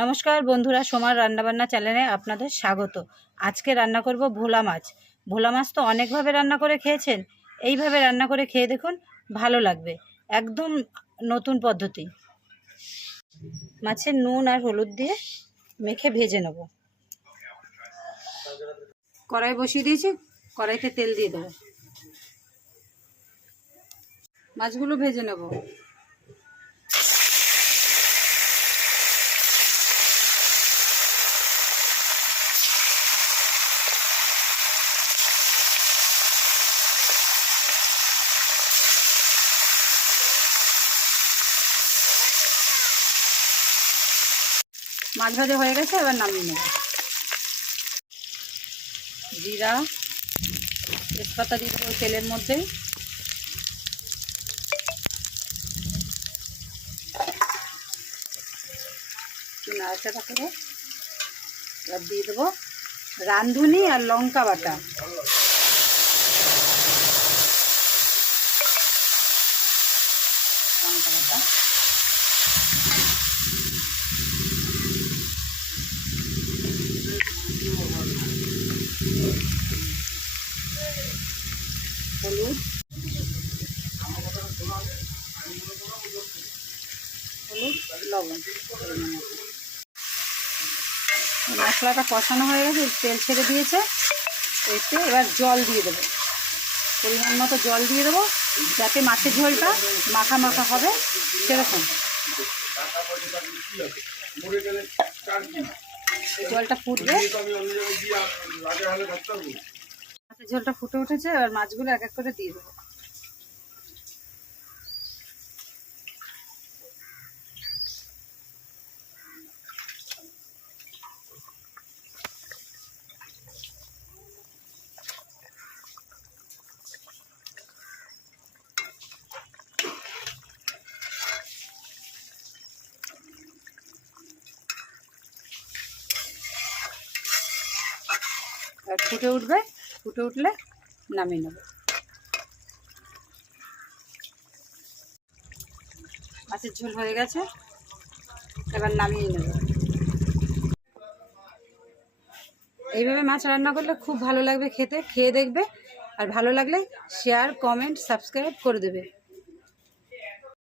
নমস্কার বন্ধুরা, সোমার রান্নাবান্না চ্যানেলে আপনাদের স্বাগত। আজকে রান্না করব ভোলা মাছ। ভোলা মাছ তো অনেকভাবে রান্না করে খেয়েছেন, এইভাবে রান্না করে খেয়ে দেখুন, ভালো লাগবে। একদম নতুন পদ্ধতি। মাছের নুন আর হলুদ দিয়ে মেখে ভেজে নেব। কড়াই বসিয়ে দিয়েছি, কড়াইতে তেল দিয়ে দেবো। মাছগুলো ভেজে নেব। মাছ ভাজা হয়ে গেছে, এবার নামিয়ে নেব। জিরা তেজপাতা দিয়ে দেবো তেলের মধ্যে। নাড়াচাড়া করে এবার দিয়ে দেবো রাঁধুনি আর লঙ্কা বাটা। লঙ্কা বাটা হলুদ লবণ। মশলাটা কষানো হয়ে গেছে, তেল ছেড়ে দিয়েছে। এতে এবার জল দিয়ে দেবো, পরিমাণ মতো জল দিয়ে দেবো, যাতে মাছের ঝোলটা মাখা মাখা হবে সেরকম। জলটা ফুটবে, মাছের ঝোলটা ফুটে উঠেছে। আর মাছগুলো এক এক করে দিয়ে দেবো। আর ফুটে উঠবে, ফুটে উঠলে নামিয়ে নেব। মাছের ঝোল হয়ে গেছে, এবার নামিয়ে নেব। এইভাবে মাছ রান্না করলে খুব ভালো লাগবে খেতে, খেয়ে দেখবে। আর ভালো লাগলে শেয়ার, কমেন্ট, সাবস্ক্রাইব করে দেবে।